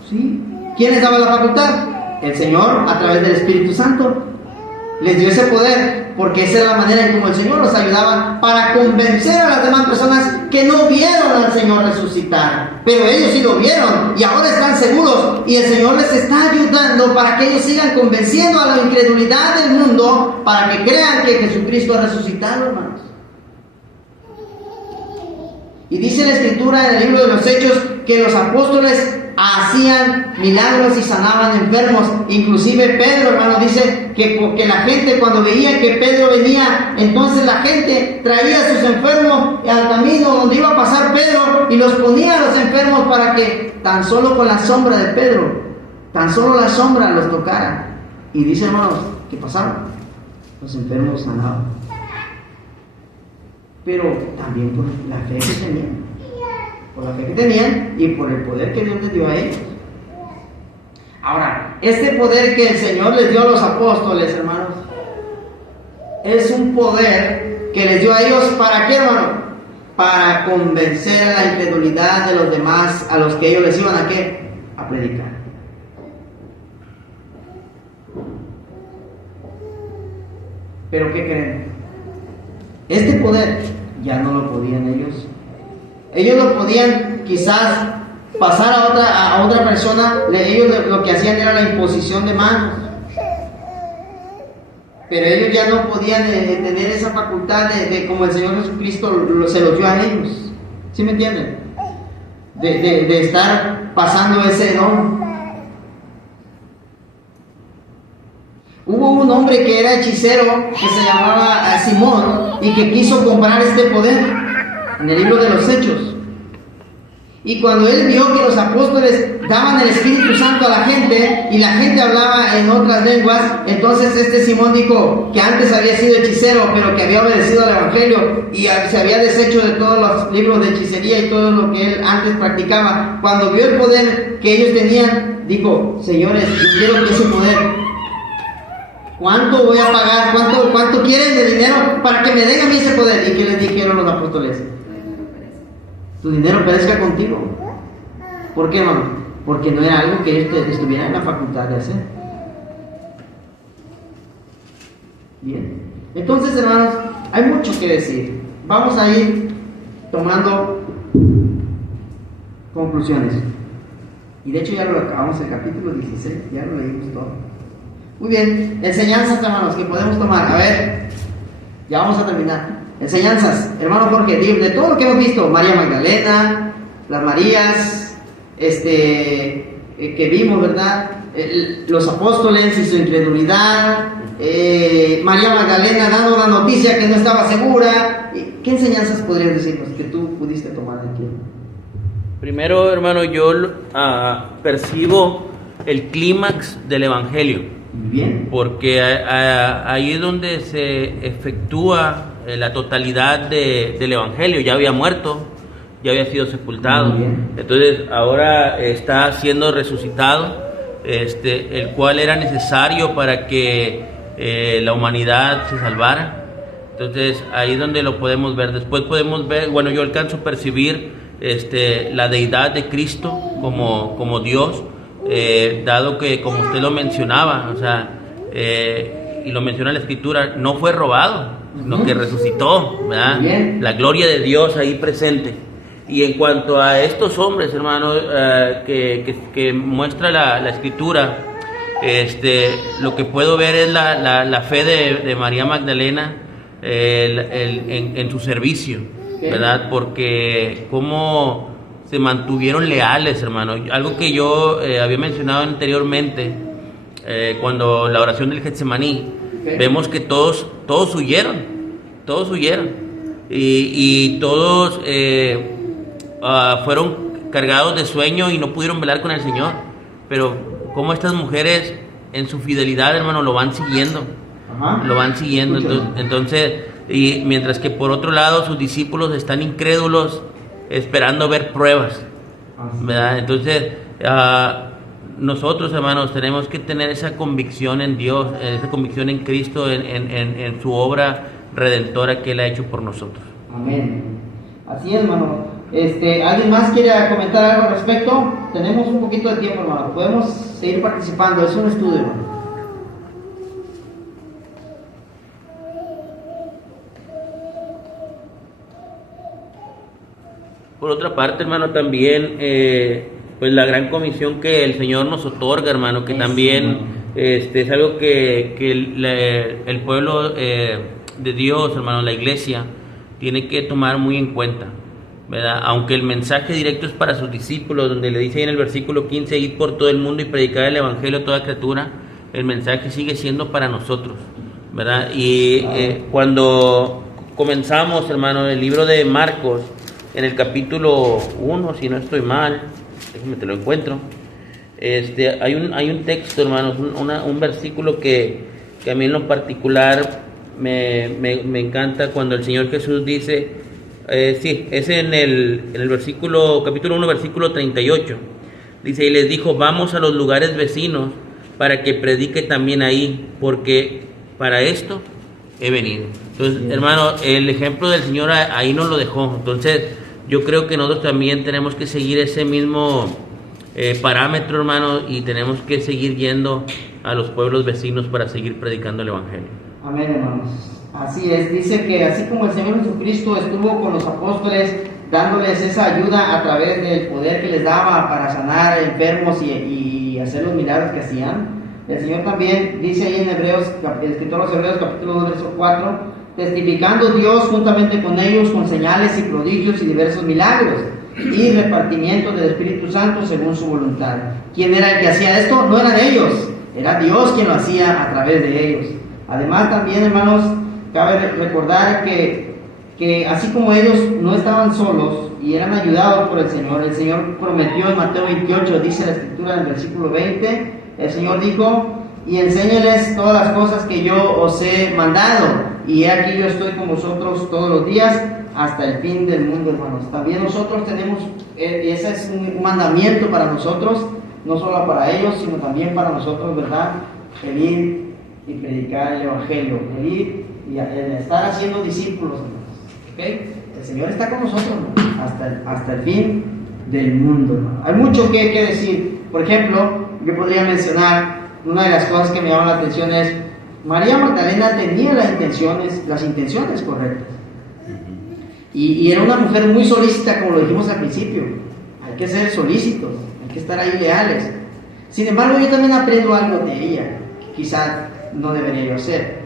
Sí. ¿Quién les daba la facultad? El Señor, a través del Espíritu Santo. Les dio ese poder, porque esa era la manera en como el Señor los ayudaba para convencer a las demás personas que no vieron al Señor resucitar. Pero ellos sí lo vieron y ahora están seguros. Y el Señor les está ayudando para que ellos sigan convenciendo a la incredulidad del mundo, para que crean que Jesucristo ha resucitado, hermanos. Y dice la Escritura en el libro de los Hechos que los apóstoles hacían milagros y sanaban enfermos. Inclusive Pedro, hermano, dice que la gente, cuando veía que Pedro venía, entonces la gente traía a sus enfermos al camino donde iba a pasar Pedro y los ponía a los enfermos para que tan solo con la sombra de Pedro, tan solo la sombra los tocara. Y dice, hermanos, ¿qué pasaba? Los enfermos sanaban. Pero también por la fe que tenían. Por la fe que tenían y por el poder que Dios les dio a ellos. Ahora, este poder que el Señor les dio a los apóstoles, hermanos, es un poder que les dio a ellos, ¿para qué, hermano? Para convencer a la incredulidad de los demás, a los que ellos les iban a ¿qué? A predicar. Pero ¿qué creen? Este poder ya no lo podían ellos. Ellos lo podían quizás pasar a otra persona. Ellos lo que hacían era la imposición de manos. Pero ellos ya no podían tener esa facultad de como el Señor Jesucristo se los dio a ellos. ¿Sí me entienden? De estar pasando ese don. Hubo un hombre que era hechicero, que se llamaba Simón, y que quiso comprar este poder en el libro de los Hechos. Y cuando él vio que los apóstoles daban el Espíritu Santo a la gente y la gente hablaba en otras lenguas, entonces este Simón dijo que antes había sido hechicero, pero que había obedecido al Evangelio y se había deshecho de todos los libros de hechicería y todo lo que él antes practicaba. Cuando vio el poder que ellos tenían, dijo: señores, yo quiero ese poder. ¿Cuánto voy a pagar? ¿Cuánto quieren de dinero para que me den a mí ese poder? ¿Y qué les dijeron los apóstoles? Tu dinero perezca contigo. ¿Por qué, hermano? Porque no era algo que ellos estuvieran en la facultad de hacer. Bien. Entonces, hermanos, hay mucho que decir. Vamos a ir tomando conclusiones. Y de hecho ya lo acabamos el capítulo 16, ya lo leímos todo. Muy bien, enseñanzas, hermanos, que podemos tomar. A ver, ya vamos a terminar. Enseñanzas, hermano Jorge, de todo lo que hemos visto, María Magdalena, las Marías, que vimos, ¿verdad? los apóstoles y su incredulidad, María Magdalena dando la noticia que no estaba segura. ¿Qué enseñanzas podrías decirnos que tú pudiste tomar de aquí? Primero, hermano, yo percibo el clímax del Evangelio. Bien. Porque ahí es donde se efectúa la totalidad del Evangelio. Ya había muerto, ya había sido sepultado. Entonces ahora está siendo resucitado, el cual era necesario para que la humanidad se salvara. Entonces ahí es donde lo podemos ver. Después podemos ver, bueno, yo alcanzo a percibir la deidad de Cristo como Dios, dado que, como usted lo mencionaba, o sea, y lo menciona la Escritura, no fue robado, sino que resucitó, ¿verdad? La gloria de Dios ahí presente. Y en cuanto a estos hombres, hermano, que muestra la Escritura, lo que puedo ver es la fe de María Magdalena en su servicio, ¿verdad? Porque cómo se mantuvieron leales, hermano. Algo que yo había mencionado anteriormente, cuando la oración del Getsemaní, vemos que todos huyeron, y todos fueron cargados de sueño y no pudieron velar con el Señor. Pero como estas mujeres en su fidelidad, hermano, lo van siguiendo. Entonces, y mientras que por otro lado sus discípulos están incrédulos, esperando ver pruebas, ¿verdad? Entonces nosotros, hermanos, tenemos que tener esa convicción en Dios, esa convicción en Cristo, en su obra redentora que Él ha hecho por nosotros. Amén. Así es, hermano. ¿Alguien más quiere comentar algo al respecto? Tenemos un poquito de tiempo, hermano. Podemos seguir participando. Es un estudio, hermano. Por otra parte, hermano, también pues la gran comisión que el Señor nos otorga, hermano, que también es algo que el pueblo de Dios, hermano, la iglesia, tiene que tomar muy en cuenta, ¿verdad? Aunque el mensaje directo es para sus discípulos, donde le dice ahí en el versículo 15, id por todo el mundo y predicar el evangelio a toda criatura, el mensaje sigue siendo para nosotros, ¿verdad? Y cuando comenzamos, hermano, el libro de Marcos, en el capítulo 1, si no estoy mal, déjame te lo encuentro, hay un texto, hermanos, un versículo que a mí en lo particular me encanta, cuando el Señor Jesús dice, es en el versículo, capítulo 1, versículo 38, dice, y les dijo, vamos a los lugares vecinos para que predique también ahí, porque para esto he venido. Entonces, hermano, el ejemplo del Señor ahí nos lo dejó. Entonces, yo creo que nosotros también tenemos que seguir ese mismo parámetro, hermano, y tenemos que seguir yendo a los pueblos vecinos para seguir predicando el evangelio. Amén, hermanos. Así es. Dice que así como el Señor Jesucristo estuvo con los apóstoles dándoles esa ayuda a través del poder que les daba para sanar enfermos y hacer los milagros que hacían, el Señor también dice ahí en Hebreos, el escritor de los Hebreos, capítulo 2, verso 4, testificando Dios juntamente con ellos con señales y prodigios y diversos milagros y repartimiento del Espíritu Santo según su voluntad. ¿Quién era el que hacía esto? No eran ellos, era Dios quien lo hacía a través de ellos. Además también, hermanos, cabe recordar que así como ellos no estaban solos y eran ayudados por el Señor prometió en Mateo 28, dice la Escritura en el versículo 20, el Señor dijo, y enséñales todas las cosas que yo os he mandado, y he aquí yo estoy con vosotros todos los días hasta el fin del mundo, hermanos. También nosotros tenemos, ese es un mandamiento para nosotros, no solo para ellos, sino también para nosotros, ¿verdad? El ir y predicar el evangelio, el ir y el estar haciendo discípulos, hermanos. ¿Okay? El Señor está con nosotros, hermanos, hasta el fin del mundo, hermanos. Hay mucho que decir. Por ejemplo, yo podría mencionar, una de las cosas que me llama la atención es, María Magdalena tenía las intenciones correctas. Y era una mujer muy solícita, como lo dijimos al principio. Hay que ser solícitos, hay que estar ahí leales. Sin embargo, yo también aprendo algo de ella, que quizás no debería yo hacer.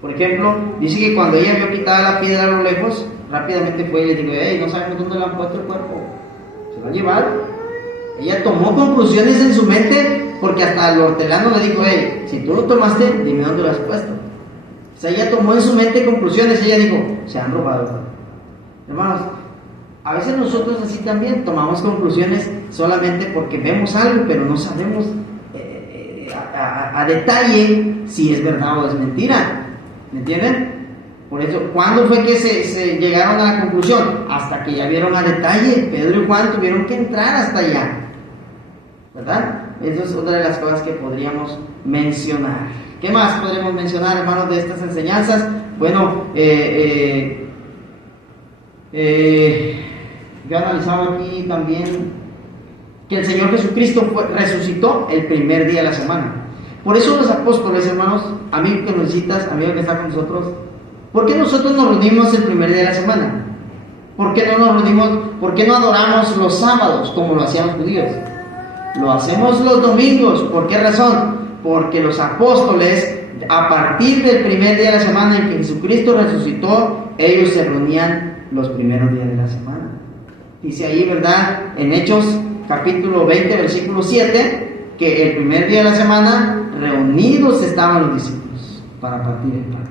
Por ejemplo, dice que cuando ella vio quitada la piedra a lo lejos, rápidamente fue y le dijo, hey, no sabemos dónde le han puesto el cuerpo. ¿Se lo han llevado? Ella tomó conclusiones en su mente, porque hasta el hortelano le dijo: hey, si tú lo tomaste, dime dónde lo has puesto. O sea, ella tomó en su mente conclusiones. Ella dijo: se han robado. Hermanos, a veces nosotros así también tomamos conclusiones solamente porque vemos algo, pero no sabemos a detalle si es verdad o es mentira. ¿Me entienden? Por eso, ¿cuándo fue que se llegaron a la conclusión? Hasta que ya vieron a detalle. Pedro y Juan tuvieron que entrar hasta allá, ¿verdad? Eso es otra de las cosas que podríamos mencionar. ¿Qué más podríamos mencionar, hermanos, de estas enseñanzas? Bueno, yo analizaba aquí también que el Señor Jesucristo resucitó el primer día de la semana. Por eso los apóstoles, hermanos, amigo que nos citas, amigo que está con nosotros, ¿por qué nosotros nos reunimos el primer día de la semana? ¿Por qué no nos reunimos? ¿Por qué no adoramos los sábados como lo hacían los judíos? Lo hacemos los domingos. ¿Por qué razón? Porque los apóstoles, a partir del primer día de la semana en que Jesucristo resucitó, ellos se reunían los primeros días de la semana. Dice ahí, ¿verdad? En Hechos capítulo 20, versículo 7, que el primer día de la semana reunidos estaban los discípulos para partir el pan.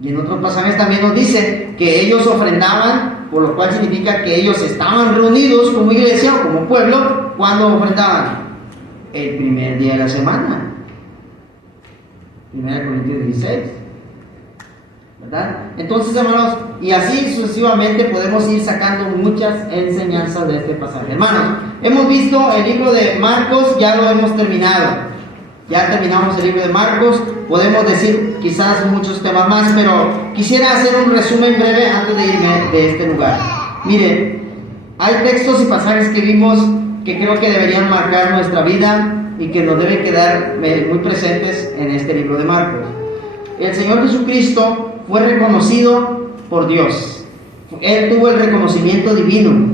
Y en otros pasajes también nos dice que ellos ofrendaban, por lo cual significa que ellos estaban reunidos como iglesia o como pueblo. ¿Cuándo ofrendaban? El primer día de la semana. 1 Corintios 16, ¿verdad? Entonces, hermanos, y así sucesivamente podemos ir sacando muchas enseñanzas de este pasaje. Hermanos, hemos visto el libro de Marcos, ya lo hemos terminado. Ya terminamos el libro de Marcos. Podemos decir quizás muchos temas más, pero quisiera hacer un resumen breve antes de irme de este lugar. Miren, hay textos y pasajes que vimos que creo que deberían marcar nuestra vida y que nos deben quedar muy presentes en este libro de Marcos. El Señor Jesucristo fue reconocido por Dios. Él tuvo el reconocimiento divino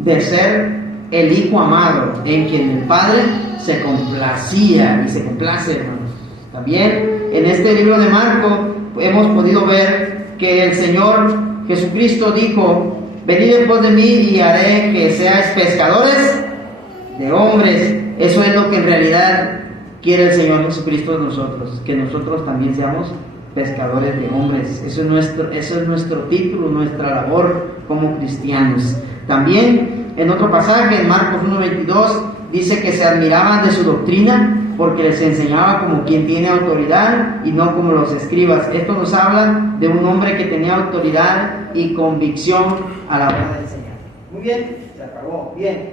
de ser el Hijo amado, en quien el Padre se complacía y se complace, hermanos. También en este libro de Marcos hemos podido ver que el Señor Jesucristo dijo: venid en pos de mí y haré que seáis pescadores de hombres. Eso es lo que en realidad quiere el Señor Jesucristo de nosotros, que nosotros también seamos pescadores de hombres. Eso es nuestro título, nuestra labor como cristianos. También en otro pasaje, en Marcos 1:22, dice que se admiraban de su doctrina porque les enseñaba como quien tiene autoridad y no como los escribas. Esto nos habla de un hombre que tenía autoridad y convicción a la hora de enseñar. Muy bien, se acabó, bien.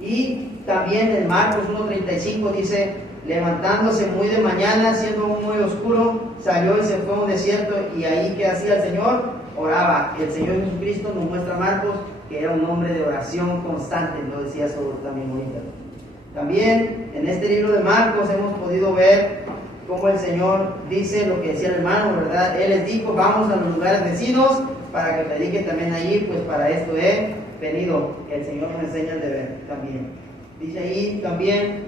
Y también en Marcos 1:35 dice: levantándose muy de mañana, siendo muy oscuro, salió y se fue a un desierto, y ahí, ¿qué hacía el Señor? Oraba. El Señor Jesucristo nos muestra Marcos que era un hombre de oración constante, lo decía Saúl también ahorita. También en este libro de Marcos hemos podido ver cómo el Señor dice lo que decía el hermano, ¿verdad? Él les dijo: vamos a los lugares vecinos para que prediquen también allí, pues para esto he venido. El Señor nos enseña el deber también. Dice ahí también: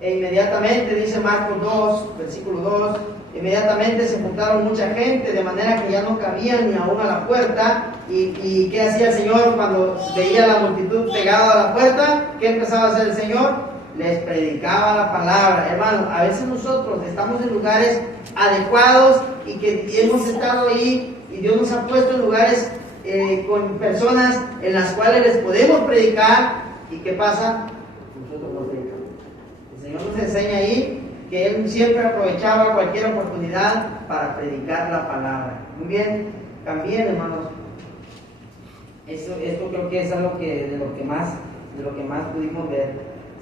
e inmediatamente, dice Marcos 2, versículo 2, inmediatamente se juntaron mucha gente, de manera que ya no cabían ni aún a la puerta. ¿Y qué hacía el Señor cuando veía la multitud pegada a la puerta? ¿Qué empezaba a hacer el Señor? Les predicaba la palabra. Hermanos, a veces nosotros estamos en lugares adecuados y que hemos estado ahí y Dios nos ha puesto en lugares con personas en las cuales les podemos predicar. ¿Y qué pasa? Nosotros no predicamos. El Señor nos enseña ahí que Él siempre aprovechaba cualquier oportunidad para predicar la palabra. Muy bien, también, hermanos, esto creo que es algo de lo que más pudimos ver.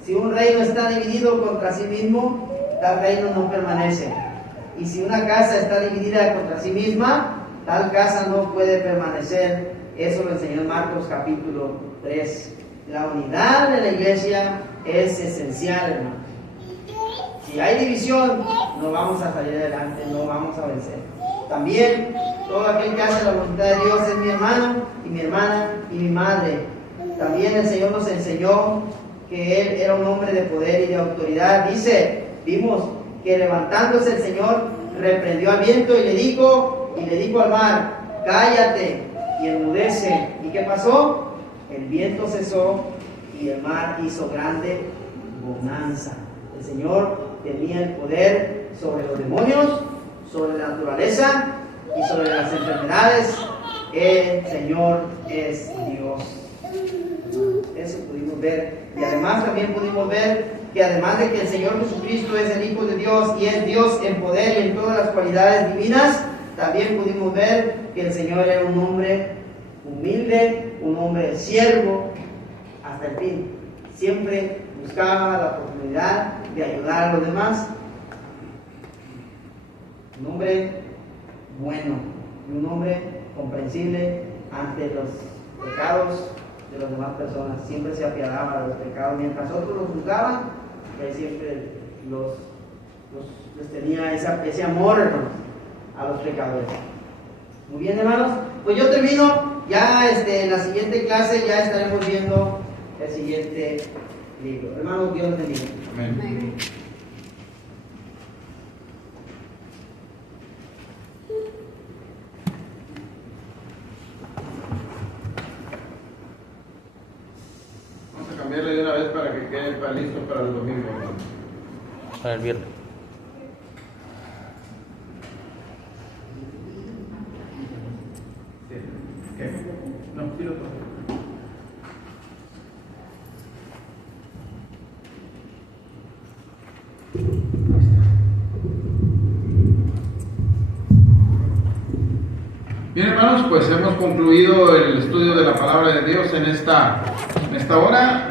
Si un reino está dividido contra sí mismo, tal reino no permanece. Y si una casa está dividida contra sí misma, tal casa no puede permanecer. Eso lo enseñó en Marcos capítulo 3. La unidad de la iglesia es esencial, hermano. Si hay división, no vamos a salir adelante, no vamos a vencer. También, todo aquel que hace la voluntad de Dios es mi hermano, y mi hermana, y mi madre. También el Señor nos enseñó que Él era un hombre de poder y de autoridad. Vimos que levantándose el Señor, reprendió al viento y le dijo al mar: cállate y enmudece. ¿Y qué pasó? El viento cesó y el mar hizo grande bonanza. El Señor tenía el poder sobre los demonios, sobre la naturaleza y sobre las enfermedades. El Señor es Dios. Eso pudimos ver. Y además también pudimos ver que además de que el Señor Jesucristo es el Hijo de Dios y es Dios en poder y en todas las cualidades divinas, también pudimos ver que el Señor era un hombre humilde, un hombre siervo hasta el fin. Siempre buscaba la oportunidad de ayudar a los demás. Un hombre bueno y un hombre comprensible ante los pecados de las demás personas. Siempre se apiadaba de los pecados. Mientras otros los juzgaban, él siempre les tenía ese amor, hermanos, a los pecadores. Muy bien, hermanos. Pues yo termino. Ya en la siguiente clase ya estaremos viendo el siguiente libro. Hermanos, Dios les bendiga. Amén. Vamos a cambiarle de una vez para que quede listo para el domingo. Para el viernes. ¿Qué? No, sí lo tomo. Bien, hermanos, pues hemos concluido el estudio de la palabra de Dios en esta hora.